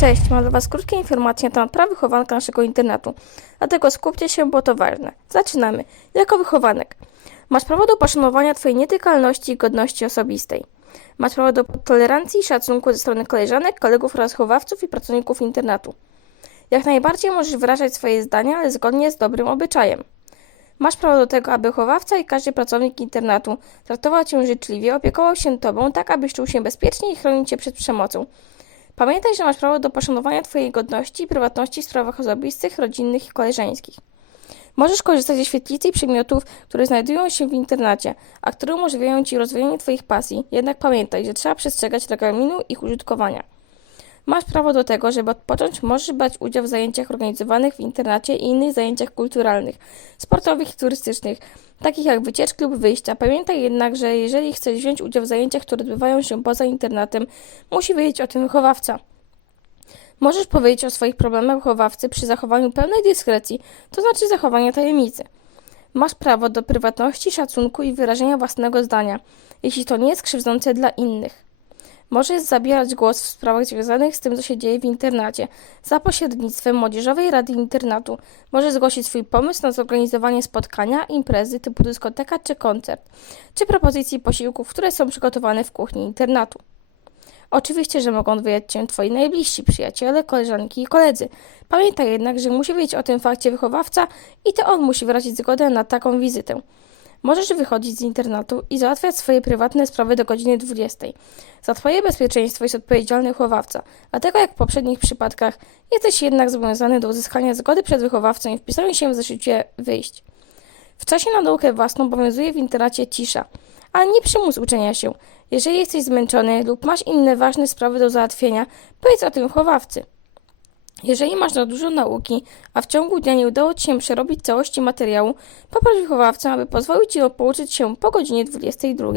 Cześć, mam dla Was krótkie informacje na temat praw wychowanka naszego internetu. Dlatego skupcie się, bo to ważne. Zaczynamy. Jako wychowanek. Masz prawo do poszanowania Twojej nietykalności i godności osobistej. Masz prawo do tolerancji i szacunku ze strony koleżanek, kolegów oraz chowawców i pracowników internetu. Jak najbardziej możesz wyrażać swoje zdania, ale zgodnie z dobrym obyczajem. Masz prawo do tego, aby chowawca i każdy pracownik internetu traktował Cię życzliwie, opiekował się Tobą, tak abyś czuł się bezpiecznie i chronił Cię przed przemocą. Pamiętaj, że masz prawo do poszanowania Twojej godności i prywatności w sprawach osobistych, rodzinnych i koleżeńskich. Możesz korzystać ze świetlicy i przedmiotów, które znajdują się w internecie, a które umożliwiają Ci rozwijanie Twoich pasji, jednak pamiętaj, że trzeba przestrzegać regulaminu ich użytkowania. Masz prawo do tego, żeby odpocząć, możesz brać udział w zajęciach organizowanych w internecie i innych zajęciach kulturalnych, sportowych i turystycznych, takich jak wycieczki lub wyjścia. Pamiętaj jednak, że jeżeli chcesz wziąć udział w zajęciach, które odbywają się poza internetem, musi wiedzieć o tym wychowawca. Możesz powiedzieć o swoich problemach wychowawcy przy zachowaniu pełnej dyskrecji, to znaczy zachowania tajemnicy. Masz prawo do prywatności, szacunku i wyrażenia własnego zdania, jeśli to nie jest krzywdzące dla innych. Możesz zabierać głos w sprawach związanych z tym, co się dzieje w internecie, za pośrednictwem Młodzieżowej Rady Internetu. Możesz zgłosić swój pomysł na zorganizowanie spotkania, imprezy typu dyskoteka czy koncert, czy propozycji posiłków, które są przygotowane w kuchni internetu. Oczywiście, że mogą odwiedzić Cię Twoi najbliżsi przyjaciele, koleżanki i koledzy. Pamiętaj jednak, że musi wiedzieć o tym fakcie wychowawca i to on musi wyrazić zgodę na taką wizytę. Możesz wychodzić z internetu i załatwiać swoje prywatne sprawy do godziny 20. Za Twoje bezpieczeństwo jest odpowiedzialny wychowawca, dlatego jak w poprzednich przypadkach jesteś jednak zobowiązany do uzyskania zgody przed wychowawcą i wpisania się w zeszycie wyjść. W czasie na naukę własną obowiązuje w internecie cisza, ale nie przymus uczenia się. Jeżeli jesteś zmęczony lub masz inne ważne sprawy do załatwienia, powiedz o tym wychowawcy. Jeżeli masz za dużo nauki, a w ciągu dnia nie udało Ci się przerobić całości materiału, poproś wychowawcę, aby pozwolił Ci pouczyć się po godzinie 22.